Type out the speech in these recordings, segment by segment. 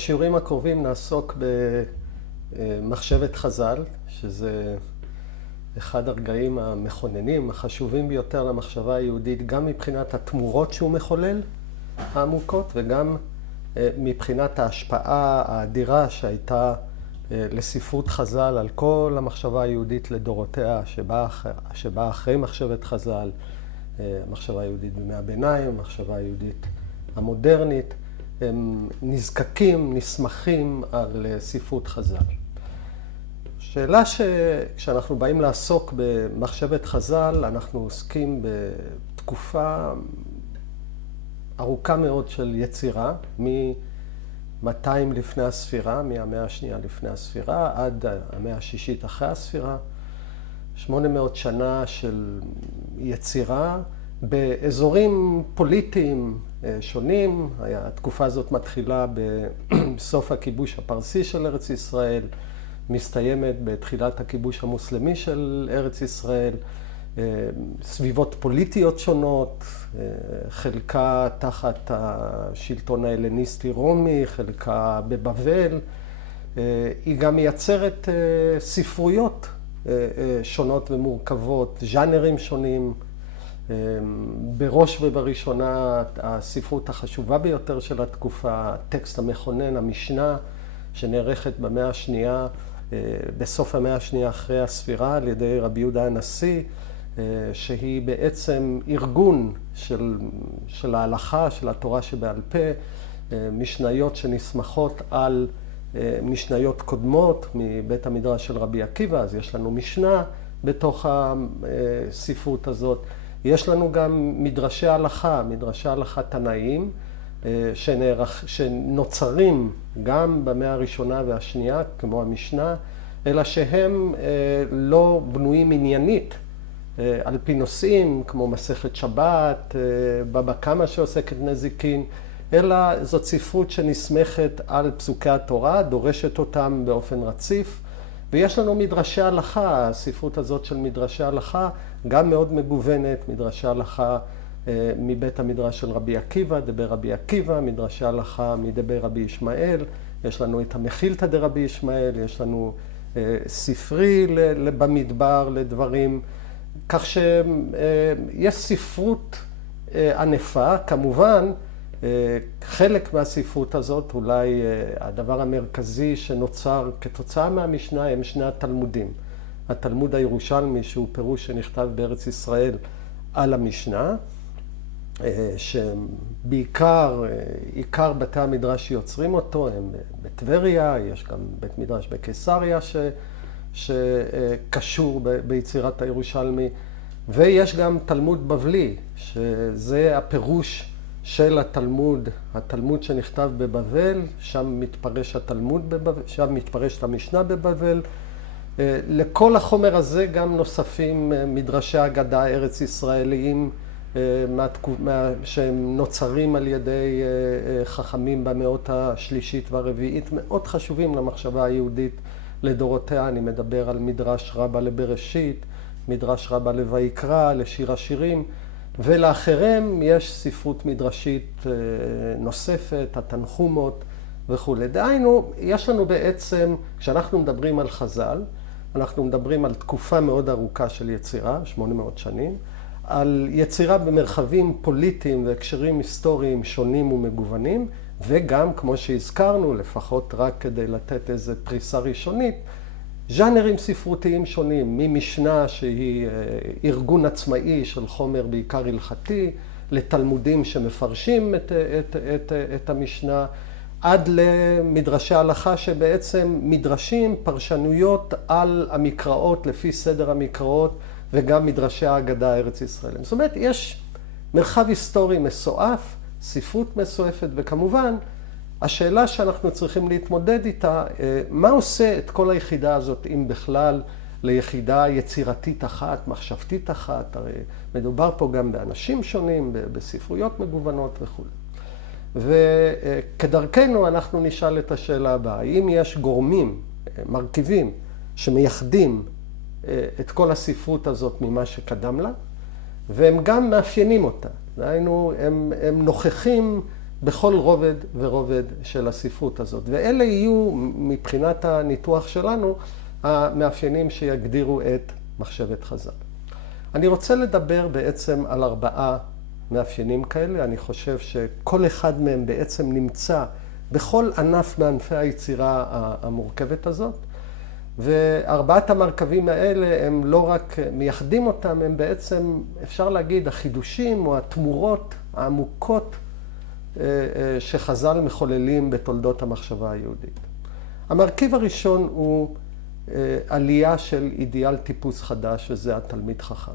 בשיעורים הקרובים נעסוק במחשבת חז"ל, שזה אחד הרגעים המכוננים, החשובים ביותר למחשבה היהודית, גם מבחינת התמורות שהוא מחולל, העמוקות, וגם מבחינת ההשפעה האדירה שהייתה לספרות חז"ל על כל המחשבה היהודית לדורותיה, שבאה אחרי מחשבת חז"ל, המחשבה היהודית בימי הביניים, המחשבה היהודית המודרנית. הם נזקקים, נסמכים על ספרות חז"ל. שאלה שכשאנחנו באים לעסוק במחשבת חז"ל, אנחנו עוסקים בתקופה ארוכה מאוד של יצירה, מ-200 לפני הספירה, מהמאה השנייה לפני הספירה, עד המאה השישית אחרי הספירה. 800 שנה של יצירה באזורים פוליטיים שונים. התקופה הזאת מתחילה בסוף הכיבוש הפרסי של ארץ ישראל, מסתיימת בתחילת הכיבוש המוסלמי של ארץ ישראל, סביבות פוליטיות שונות, חלקה תחת השלטון ההלניסטי רומי, חלקה בבבל. היא גם מייצרת ספרויות שונות ומורכבות, ז'אנרים שונים. בראש ובראשונה הספרות החשובה ביותר של התקופה, הטקסט המכונן, המשנה, שנערכת במאה השנייה, בסוף המאה השנייה אחרי הספירה, על ידי רבי יהודה הנשיא, שהיא בעצם ארגון של ההלכה, של התורה שבעל פה, משניות שנסמכות על משניות קודמות מבית המדרש של רבי עקיבא, אז יש לנו משנה בתוך הספרות הזאת. יש לנו גם מדרשי הלכה תנאיים, שנוצרים גם במאה הראשונה והשנייה, כמו המשנה, אלא שהם לא בנויים עניינית על פי נושאים, כמו מסכת שבת, בבא קמא שעוסקת נזיקין, אלא זאת ספרות שנסמכת על פסוקי התורה, דורשת אותם באופן רציף. ויש לנו מדרשי הלכה, הספרות הזאת של מדרשי הלכה, גם מאוד מגוונת, מדרשי הלכה מבית המדרש של רבי עקיבא, דבר רבי עקיבא, מדרשי הלכה מדבר רבי ישמעאל, יש לנו את המחילתא דרבי ישמעאל, יש לנו ספרי במדבר לדברים, כך שיש ספרות ענפה. כמובן, חלק מהספרות הזאת, אולי הדבר המרכזי שנוצר כתוצאה מהמשנה, הם שני התלמודים. התלמוד הירושלמי, שהוא פירוש שנכתב בארץ ישראל על המשנה, שבעיקר, עיקר בתי המדרש שיוצרים אותו הם בטבריה, יש גם בית מדרש בקיסריה שקשור ביצירת הירושלמי, ויש גם תלמוד בבלי, שזה הפירוש של התלמוד שנכתב בבבל, שם מתפרש התלמוד בבבל, שם מתפרשת המשנה בבבל. לכל החומר הזה גם נוספים מדרשי אגדה ארץ ישראליים, שהם נוצרים על ידי חכמים במאות השלישית והרביעית, מאוד חשובים למחשבה היהודית לדורותיה. אני מדבר על מדרש רבה לבראשית, מדרש רבה לויקרא, לשיר השירים, ולאחריהם יש ספרות מדרשית נוספת, התנחומות וכו'. דהיינו, יש לנו בעצם, כשאנחנו מדברים על חז"ל, אנחנו מדברים על תקופה מאוד ארוכה של יצירה, 800 שנים, על יצירה במרחבים פוליטיים והקשרים היסטוריים שונים ומגוונים, וגם, כמו שהזכרנו, לפחות רק כדי לתת איזו פריסה ראשונית, ז'אנרים ספרותיים שונים, ממשנה שהיא ארגון עצמאי של חומר בעיקר הלכתי, לתלמודים שמפרשים את המשנה, עד למדרשי הלכה שבעצם מדרשים פרשנויות על המקראות לפי סדר המקראות, וגם מדרשי האגדה הארץ ישראל. זאת אומרת, יש מרחב היסטורי מסועף, ספרות מסועפת, וכמובן, השאלה שאנחנו צריכים להתמודד איתה, מה עושה את כל היחידה הזאת, אם בכלל, ליחידה יצירתית אחת, מחשבתית אחת? הרי מדובר פה גם באנשים שונים, בספרויות מגוונות וכו'. וכדרכנו אנחנו נשאל את השאלה הבאה, האם יש גורמים, מרכיבים, שמייחדים את כל הספרות הזאת ממה שקדם לה, והם גם מאפיינים אותה. דהיינו, הם נוכחים בכל רובד ורובד של הספרות הזאת. ואלה יהיו, מבחינת הניתוח שלנו, המאפיינים שיגדירו את מחשבת חז"ל. אני רוצה לדבר בעצם על 4 מאפיינים כאלה. אני חושב שכל אחד מהם בעצם נמצא בכל ענף מענפי היצירה המורכבת הזאת. ו4 המרכבים האלה הם לא רק מייחדים אותם, הם בעצם, אפשר להגיד, החידושים או התמורות העמוקות שחז"ל מחוללים בתולדות המחשבה היהודית. המרכיב הראשון הוא עלייה של אידיאל טיפוס חדש, וזה התלמיד חכם.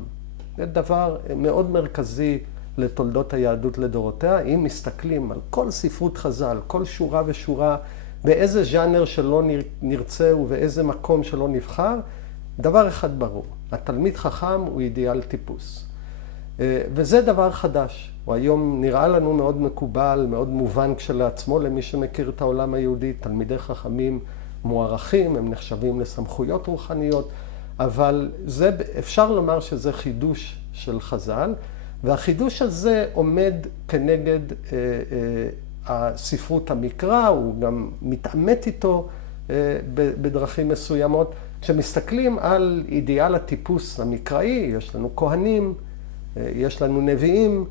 זה דבר מאוד מרכזי לתולדות היהדות לדורותיה. אם מסתכלים על כל ספרות חז"ל, כל שורה ושורה, באיזה ז'אנר שלא נרצה ובאיזה מקום שלא נבחר, דבר אחד ברור, התלמיד חכם הוא אידיאל טיפוס. וזה דבר חדש. הוא היום נראה לנו מאוד מקובל, מאוד מובן כשלעצמו למי שמכיר את העולם היהודי. תלמידי חכמים מוערכים, הם נחשבים לסמכויות רוחניות, אבל אפשר לומר שזה חידוש של חז"ל, והחידוש הזה עומד כנגד הספרות המקרא, הוא גם מתעמת איתו בדרכים מסוימות. כשמסתכלים על אידיאל הטיפוס המקראי, יש לנו כהנים, יש לנו נביאים,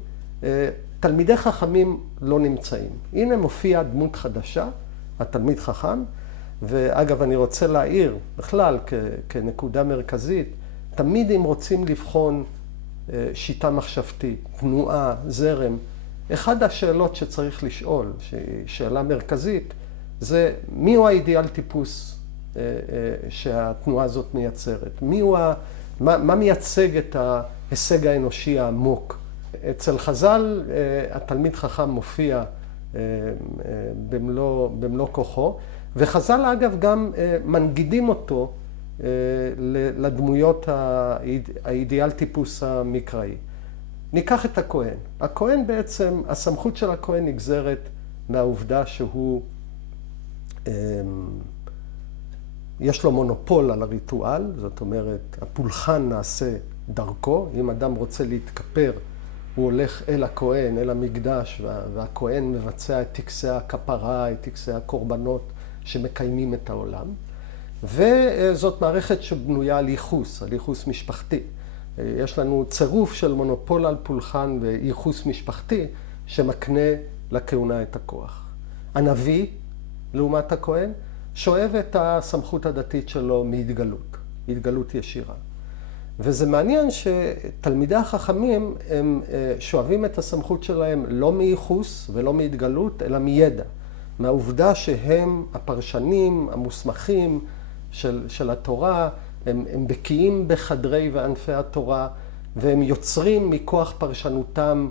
תלמידי חכמים לא נמצאים. הנה מופיעה דמות חדשה, התלמיד חכם, ואגב אני רוצה להעיר בכלל כנקודה מרכזית, תמיד אם רוצים לבחון שיטה מחשבתית, תנועה, זרם, אחד השאלות שצריך לשאול, שאלה מרכזית, זה מיהו האידיאל טיפוס שהתנועה הזאת מייצרת? מה מייצג את ההישג האנושי העמוק? אצל חז"ל התלמיד חכם מופיע במלוא כוחו, וחז"ל אגב גם מנגידים אותו לדמויות האידיאל טיפוס המקראי. ניקח את הכהן. הכהן בעצם, הסמכות של הכהן נגזרת מהעובדה שהוא, יש לו מונופול על הריטואל, זאת אומרת, הפולחן נעשה דרכו. אם אדם רוצה להתכפר, הוא הולך אל הכהן, אל המקדש, והכהן מבצע את טקסי הכפרה, את טקסי הקורבנות שמקיימים את העולם. וזאת מערכת שבנויה על ייחוס משפחתי. יש לנו צירוף של מונופול על פולחן וייחוס משפחתי שמקנה לכהונה את הכוח. הנביא, לעומת הכהן, שואב את הסמכות הדתית שלו מהתגלות ישירה. וזה מעניין שתלמידי החכמים הם שואבים את הסמכות שלהם לא מייחוס ולא מהתגלות, אלא מידע. מהעובדה שהם הפרשנים, המוסמכים של התורה, הם בקיאים בחדרי וענפי התורה, והם יוצרים מכוח פרשנותם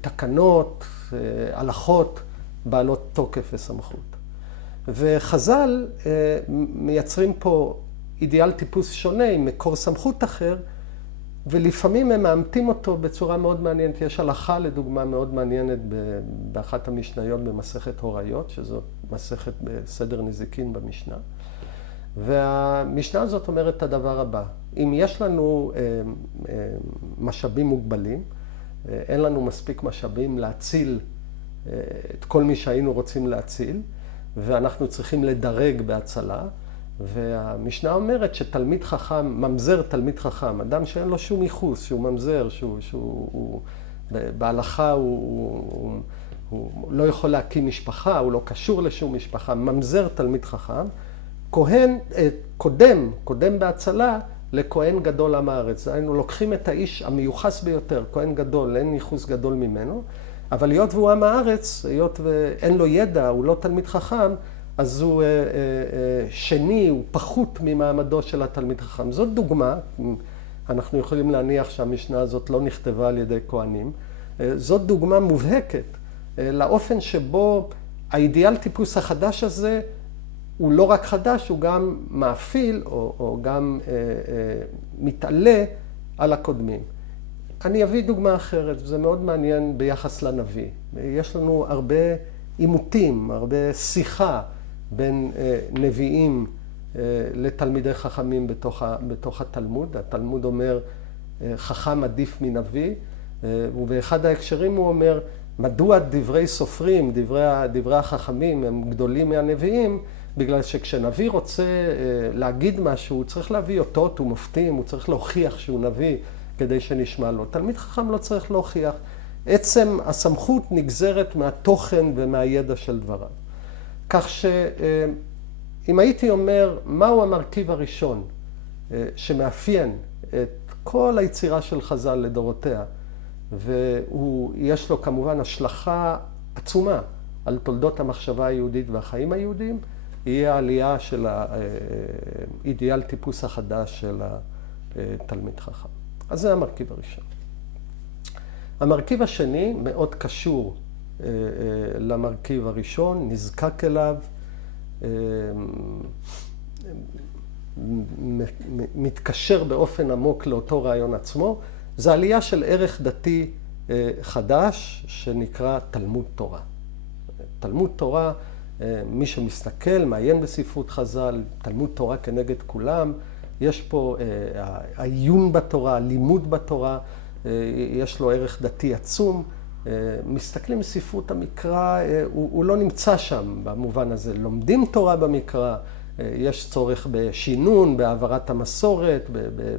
תקנות, הלכות, בעלות תוקף וסמכות. וחז"ל מייצרים פה אידיאל טיפוס שונה עם מקור סמכות אחר, ולפעמים הם מאמתים אותו בצורה מאוד מעניינת. יש הלכה לדוגמה מאוד מעניינת באחת המשניות במסכת הוריות, שזאת מסכת בסדר נזיקין במשנה. והמשנה הזאת אומרת את הדבר הבא: אם יש לנו משאבים מוגבלים, אין לנו מספיק משאבים להציל את כל מי שהיינו רוצים להציל, ואנחנו צריכים לדרג בהצלה, והמשנה אומרת שתלמיד חכם, ממזר תלמיד חכם, אדם שאין לו שום ייחוס, שהוא ממזר, בהלכה הוא לא יכול להקים משפחה, הוא לא קשור לשום משפחה, ממזר תלמיד חכם, כהן, קודם בהצלה לכהן גדול עם הארץ. היינו לוקחים את האיש המיוחס ביותר, כהן גדול, אין ייחוס גדול ממנו, אבל היות והוא עם הארץ, היות ואין לו ידע, הוא לא תלמיד חכם, אז הוא שני, הוא פחות ממעמדו של התלמיד חכם. זאת דוגמה, אנחנו יכולים להניח שהמשנה הזאת לא נכתבה על ידי כהנים, זאת דוגמה מובהקת לאופן שבו האידיאל טיפוס החדש הזה הוא לא רק חדש, הוא גם מאפיל או גם מתעלה על הקודמים. אני אביא דוגמה אחרת, זה מאוד מעניין ביחס לנביא. יש לנו הרבה עימותים, הרבה שיחה בין נביאים לתלמידי חכמים בתוך התלמוד. התלמוד אומר, חכם עדיף מנביא, ובאחד ההקשרים הוא אומר, מדוע דברי סופרים, דברי החכמים הם גדולים מהנביאים? בגלל שכשנביא רוצה להגיד משהו, הוא צריך להביא אותות ומופתים, הוא צריך להוכיח שהוא נביא כדי שנשמע לו. תלמיד חכם לא צריך להוכיח. עצם הסמכות נגזרת מהתוכן ומהידע של דבריו. כך שאם הייתי אומר, מהו המרכיב הראשון שמאפיין את כל היצירה של חז"ל לדורותיה, ויש לו כמובן השלכה עצומה על תולדות המחשבה היהודית והחיים היהודיים, יהיה העלייה של האידיאל טיפוס החדש של התלמיד חכם. אז זה המרכיב הראשון. המרכיב השני מאוד קשור למרכיב הראשון, נזקק אליו, מתקשר באופן עמוק לאותו רעיון עצמו, זה עלייה של ערך דתי חדש שנקרא תלמוד תורה. תלמוד תורה, מי שמסתכל, מעיין בספרות חז"ל, תלמוד תורה כנגד כולם, יש פה העיון בתורה, הלימוד בתורה, יש לו ערך דתי עצום. מסתכלים בספרות המקרא, הוא לא נמצא שם במובן הזה. לומדים תורה במקרא, יש צורך בשינון, בהעברת המסורת,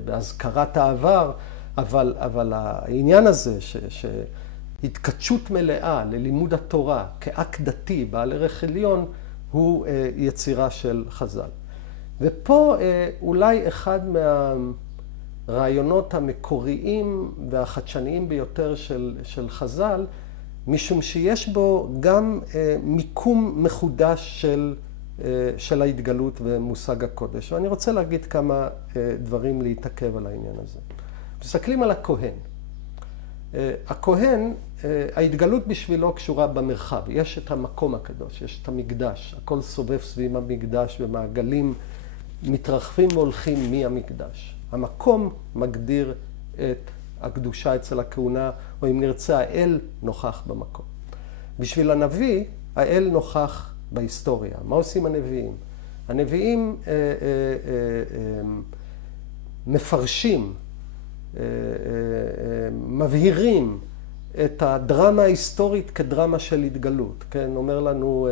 בהזכרת העבר, אבל העניין הזה שהתקדשות מלאה ללימוד התורה כאקט דתי בעל ערך עליון, הוא יצירה של חז"ל. ופה אולי אחד מהרעיונות המקוריים והחדשניים ביותר של חז"ל, משום שיש בו גם מיקום מחודש של ההתגלות ומושג הקודש. ואני רוצה להגיד כמה דברים להתעכב על העניין הזה. מסתכלים על הכהן. הכהן, ההתגלות בשבילו קשורה במרחב. יש את המקום הקדוש, יש את המקדש. הכל סובב סביב המקדש ומעגלים מתרחבים והולכים מהמקדש. המקום מגדיר את הקדושה אצל הכהונה, או אם נרצה, האל נוכח במקום. בשביל הנביא, האל נוכח בהיסטוריה. מה עושים הנביאים? הנביאים מפרשים, מבהירים את הדרמה ההיסטורית כדרמה של התגלות. כן? אומר לנו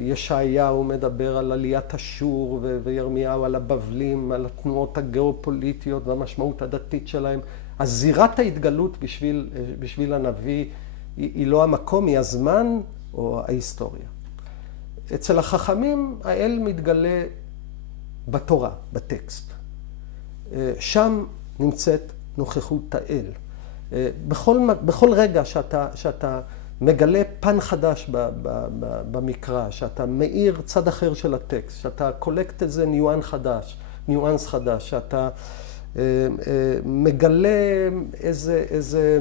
ישעיהו מדבר על עליית אשור, וירמיהו על הבבלים, על התנועות הגיאופוליטיות והמשמעות הדתית שלהם. אז זירת ההתגלות בשביל הנביא היא לא המקום, היא הזמן או ההיסטוריה. אצל החכמים האל מתגלה בתורה, בטקסט. שם נמצאת נוכחות האל. בכל רגע שאתה מגלה פן חדש במקרא, שאתה מאיר צד אחר של הטקסט, שאתה קולקט איזה ניואנס חדש, שאתה מגלה איזה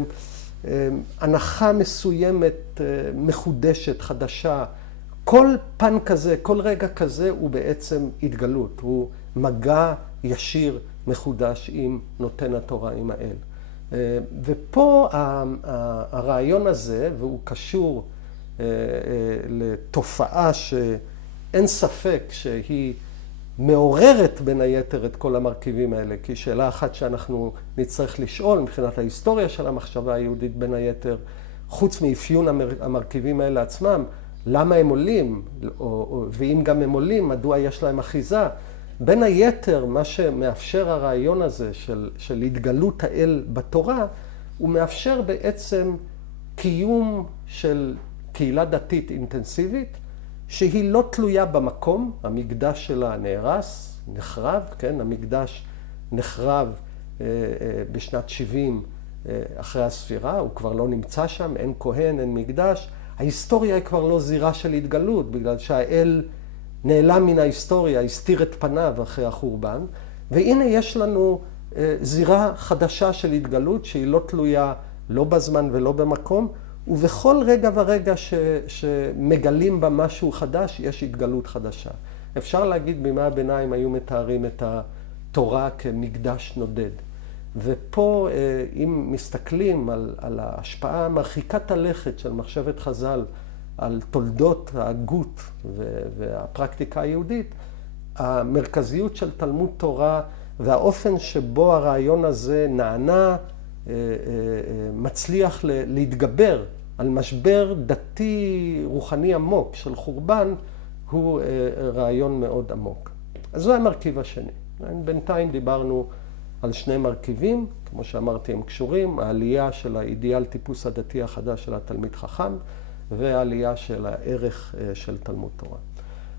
הנחה מסוימת, מחודשת, חדשה, כל פן כזה, כל רגע כזה הוא בעצם התגלות, הוא מגע ישיר מחודש עם נותן התורה, עם האל. ופה הרעיון הזה, והוא קשור לתופעה שאין ספק שהיא מעוררת בין היתר את כל המרכיבים האלה, כי שאלה אחת שאנחנו נצטרך לשאול מבחינת ההיסטוריה של המחשבה היהודית בין היתר, חוץ מאפיון המרכיבים האלה עצמם, למה הם עולים, ואם גם הם עולים, מדוע יש להם אחיזה? בין היתר, מה שמאפשר הרעיון הזה של התגלות האל בתורה, הוא מאפשר בעצם קיום של קהילה דתית אינטנסיבית, שהיא לא תלויה במקום, המקדש שלה נהרס, נחרב, כן? המקדש נחרב בשנת 70 אחרי הספירה, הוא כבר לא נמצא שם, אין כהן, אין מקדש. ההיסטוריה היא כבר לא זירה של התגלות, בגלל שהאל נעלם מן ההיסטוריה, הסתיר את פניו אחרי החורבן, והנה יש לנו זירה חדשה של התגלות, שהיא לא תלויה לא בזמן ולא במקום, ובכל רגע ורגע שמגלים בה משהו חדש, יש התגלות חדשה. אפשר להגיד בימי הביניים היו מתארים את התורה כמקדש נודד. ופה, אם מסתכלים על ההשפעה מרחיקת הלכת של מחשבת חז"ל על תולדות ההגות והפרקטיקה היהודית, המרכזיות של תלמוד תורה והאופן שבו הרעיון הזה נענה, מצליח להתגבר על משבר דתי רוחני עמוק של חורבן, הוא רעיון מאוד עמוק. אז זה המרכיב השני. בינתיים דיברנו על שני מרכיבים, כמו שאמרתי הם קשורים, העלייה של האידיאל טיפוס הדתי החדש של התלמיד חכם, והעלייה של הערך של תלמוד תורה.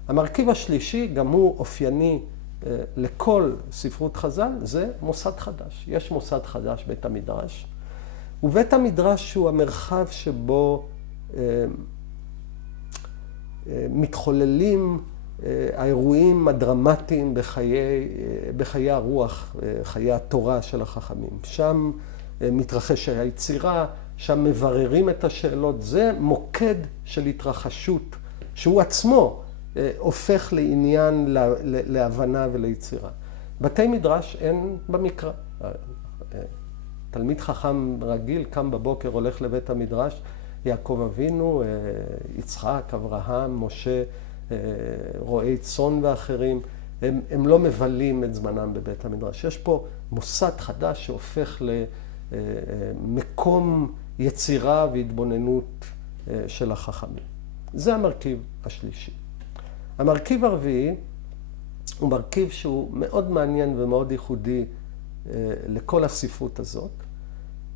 המרכיב השלישי, גם הוא אופייני לכל ספרות חז"ל, זה מוסד חדש. יש מוסד חדש, בית המדרש, ובית המדרש הוא המרחב שבו מתחוללים האירועים הדרמטיים בחיי הרוח, חיי התורה של החכמים. שם מתרחש היצירה, שם מבררים את השאלות. זה מוקד של התרחשות, שהוא עצמו הופך לעניין, להבנה וליצירה. בתי מדרש אין במקרא. תלמיד חכם רגיל קם בבוקר, הולך לבית המדרש, יעקב אבינו, יצחק, אברהם, משה, רועי צאן ואחרים, הם לא מבלים את זמנם בבית המדרש. יש פה מוסד חדש שהופך למקום יצירה והתבוננות של החכמים. זה המרכיב השלישי. המרכיב הרביעי הוא מרכיב שהוא מאוד מעניין ומאוד ייחודי לכל הספרות הזאת.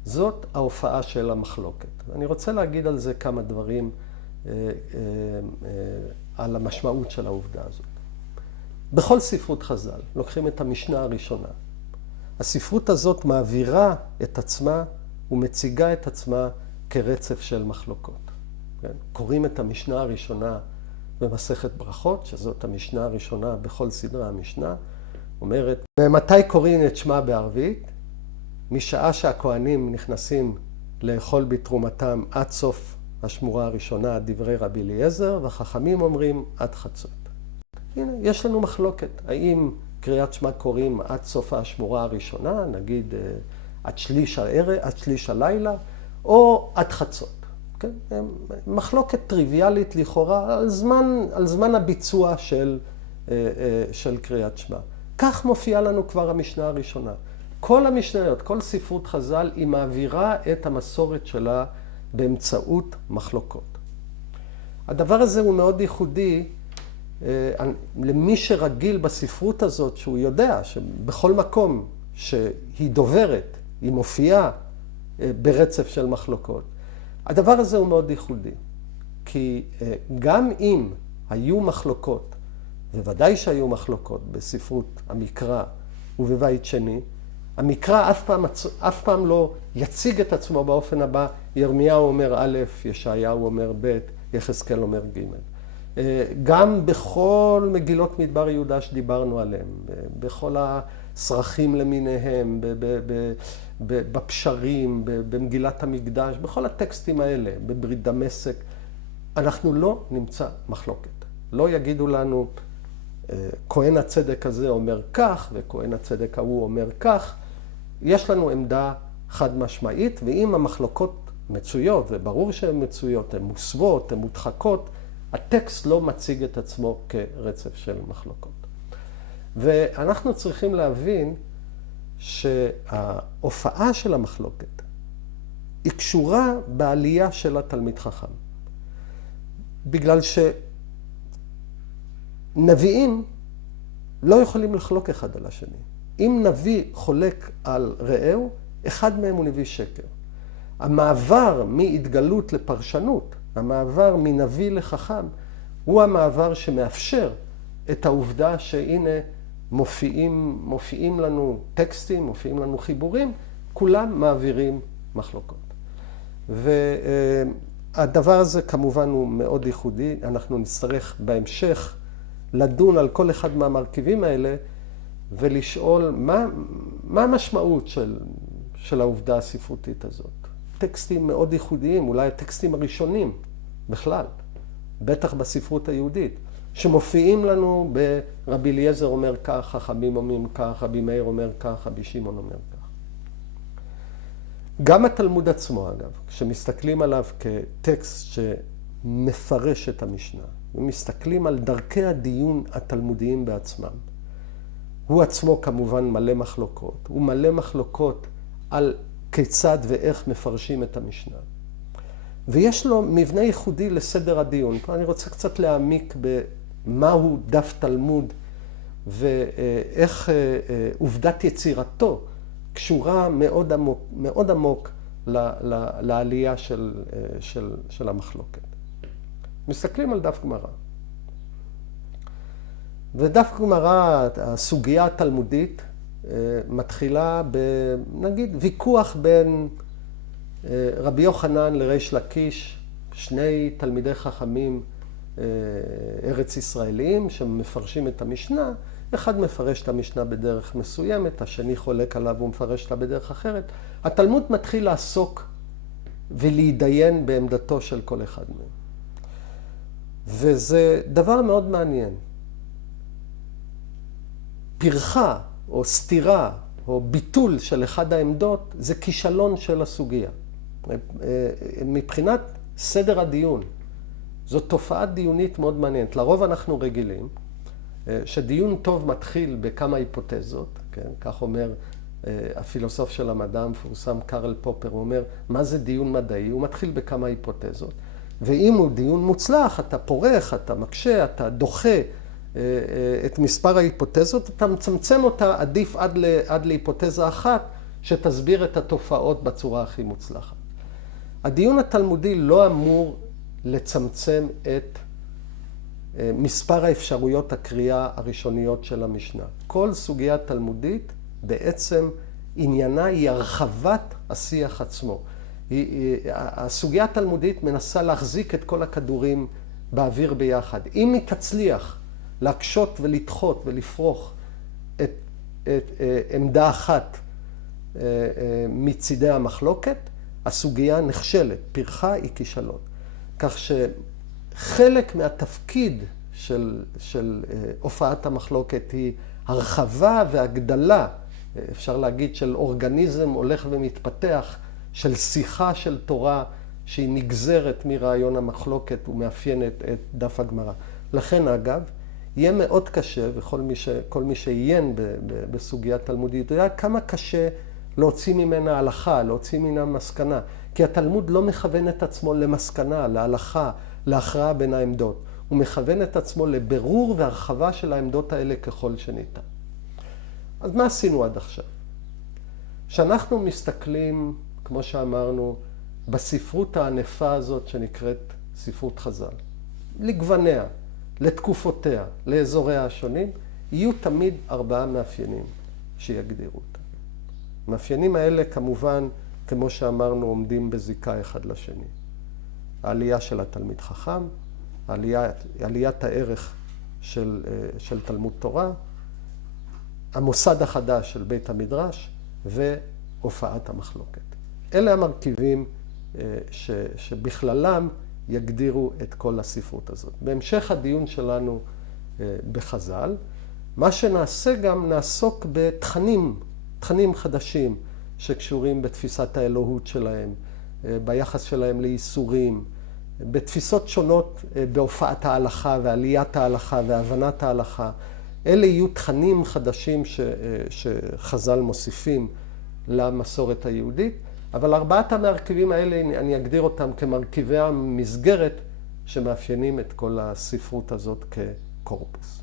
זאת ההופעה של המחלוקת. אני רוצה להגיד על זה כמה דברים על המשמעות של העובדה הזאת. בכל ספרות חז"ל לוקחים את המשנה הראשונה. הספרות הזאת מעבירה את עצמה ומציגה את עצמה כרצף של מחלוקות. קוראים את המשנה הראשונה במסכת ברכות, שזאת המשנה הראשונה בכל סדרי המשנה, אומרת, ומתי קוראים את שמה בערבית? משעה שהכהנים נכנסים לאכול בתרומתם עד סוף השמורה הראשונה, דברי רבי אליעזר, והחכמים אומרים עד חצות. הנה, יש לנו מחלוקת. האם קריאת שמע קוראים עד סוף השמורה הראשונה, נגיד עד שליש הלילה, או עד חצות. כן? מחלוקת טריוויאלית לכאורה על זמן הביצוע של קריאת שמע. כך מופיעה לנו כבר המשנה הראשונה. כל המשניות, כל ספרות חז"ל, היא מעבירה את המסורת שלה באמצעות מחלוקות. הדבר הזה הוא מאוד ייחודי למי שרגיל בספרות הזאת, שהוא יודע שבכל מקום שהיא דוברת, היא מופיעה ברצף של מחלוקות. הדבר הזה הוא מאוד ייחודי, כי גם אם היו מחלוקות, וודאי שהיו מחלוקות בספרות המקרא ובבית שני, המקרא אף פעם לא יציג את עצמו באופן הבא, ירמיהו אומר א', ישעיהו אומר ב', יחזקאל אומר ג'. גם בכל מגילות מדבר יהודה שדיברנו עליהם, בכל הסרחים למיניהם, בפשרים, במגילת המקדש, בכל הטקסטים האלה, בברית דמשק, אנחנו לא נמצא מחלוקת. לא יגידו לנו, כהן הצדק הזה אומר כך, וכהן הצדק ההוא אומר כך. יש לנו עמדה חד משמעית, ואם המחלוקות מצויות, וברור שהן מצויות, הן מוסוות, הן מודחקות, הטקסט לא מציג את עצמו כרצף של מחלוקות. ואנחנו צריכים להבין שההופעה של המחלוקת היא קשורה בעלייה של התלמיד חכם. בגלל שנביאים לא יכולים לחלוק אחד על השני. אם נביא חולק על רעהו, אחד מהם הוא נביא שקר. המעבר מהתגלות לפרשנות, המעבר מנביא לחכם, הוא המעבר שמאפשר את העובדה שהנה מופיעים לנו טקסטים, מופיעים לנו חיבורים, כולם מעבירים מחלוקות. והדבר הזה כמובן הוא מאוד ייחודי, אנחנו נצטרך בהמשך לדון על כל אחד מהמרכיבים האלה, ולשאול מה המשמעות של העובדה הספרותית הזאת. טקסטים מאוד ייחודיים, אולי הטקסטים הראשונים בכלל, בטח בספרות היהודית, שמופיעים לנו ברבי אליעזר אומר כך, חכמים אומרים כך, רבי מאיר אומר כך, רבי שמעון אומר כך. גם התלמוד עצמו, אגב, כשמסתכלים עליו כטקסט שמפרש את המשנה, ומסתכלים על דרכי הדיון התלמודיים בעצמם, הוא עצמו כמובן מלא מחלוקות. הוא מלא מחלוקות על כיצד ואיך מפרשים את המשנה. ויש לו מבנה ייחודי לסדר הדיון. אני רוצה קצת להעמיק במהו דף תלמוד, ואיך עובדת יצירתו קשורה מאוד עמוק לעלייה של המחלוקת. מסתכלים על דף גמרא. ודף גמרא, הסוגיה התלמודית, מתחילה נגיד ויכוח בין רבי יוחנן לריש לקיש, שני תלמידי חכמים ארץ ישראליים שמפרשים את המשנה. אחד מפרש את המשנה בדרך מסוימת, השני חולק עליו ומפרש אותה בדרך אחרת. התלמוד מתחיל לעסוק ולהתדיין בעמדתו של כל אחד מהם. וזה דבר מאוד מעניין. פרחה או סתירה או ביטול של אחד העמדות זה כישלון של הסוגיה. מבחינת סדר הדיון, זו תופעה דיונית מאוד מעניינת. לרוב אנחנו רגילים שדיון טוב מתחיל בכמה היפותזות, כן? כך אומר הפילוסוף של המדע המפורסם קרל פופר, הוא אומר, מה זה דיון מדעי? הוא מתחיל בכמה היפותזות. ואם הוא דיון מוצלח, אתה פורח, אתה מקשה, אתה דוחה את מספר ההיפותזות, אתה מצמצם אותה עדיף עד להיפותזה אחת, שתסביר את התופעות בצורה הכי מוצלחת. הדיון התלמודי לא אמור לצמצם את מספר האפשרויות הקריאה הראשוניות של המשנה. כל סוגיה תלמודית בעצם עניינה היא הרחבת השיח עצמו. הסוגיה התלמודית מנסה להחזיק את כל הכדורים באוויר ביחד. אם היא תצליח להקשות ולדחות ולפרוך את עמדה אחת מצידי המחלוקת, הסוגיה נכשלת, פרחה היא כישלון. כך שחלק מהתפקיד של הופעת המחלוקת היא הרחבה והגדלה, אפשר להגיד, של אורגניזם הולך ומתפתח, של שיחה של תורה שהיא נגזרת מרעיון המחלוקת ומאפיינת את דף הגמרא. לכן אגב, יהיה מאוד קשה, וכל מי שעיין בסוגיה תלמודית, יודע כמה קשה להוציא ממנה הלכה, להוציא ממנה מסקנה. כי התלמוד לא מכוון את עצמו למסקנה, להלכה, להכרעה בין העמדות. הוא מכוון את עצמו לבירור והרחבה של העמדות האלה ככל שניתן. אז מה עשינו עד עכשיו? כשאנחנו מסתכלים, כמו שאמרנו, בספרות הענפה הזאת שנקראת ספרות חז"ל, לגווניה, לתקופותיה, לאזוריה השונים, יהיו תמיד 4 מאפיינים שיגדירו אותם. המאפיינים האלה כמובן, כמו שאמרנו, עומדים בזיקה אחד לשני. העלייה של התלמיד חכם, עליית הערך של תלמוד תורה, המוסד החדש של בית המדרש והופעת המחלוקת. אלה המרכיבים שבכללם יגדירו את כל הספרות הזאת. בהמשך הדיון שלנו בחז"ל, מה שנעשה גם נעסוק בתכנים חדשים שקשורים בתפיסת האלוהות שלהם, ביחס שלהם לאיסורים, בתפיסות שונות בהופעת ההלכה ועליית ההלכה והבנת ההלכה. אלה יהיו תכנים חדשים שחז"ל מוסיפים למסורת היהודית, אבל 4 המרכיבים האלה, אני אגדיר אותם כמרכיבי המסגרת שמאפיינים את כל הספרות הזאת כקורפוס.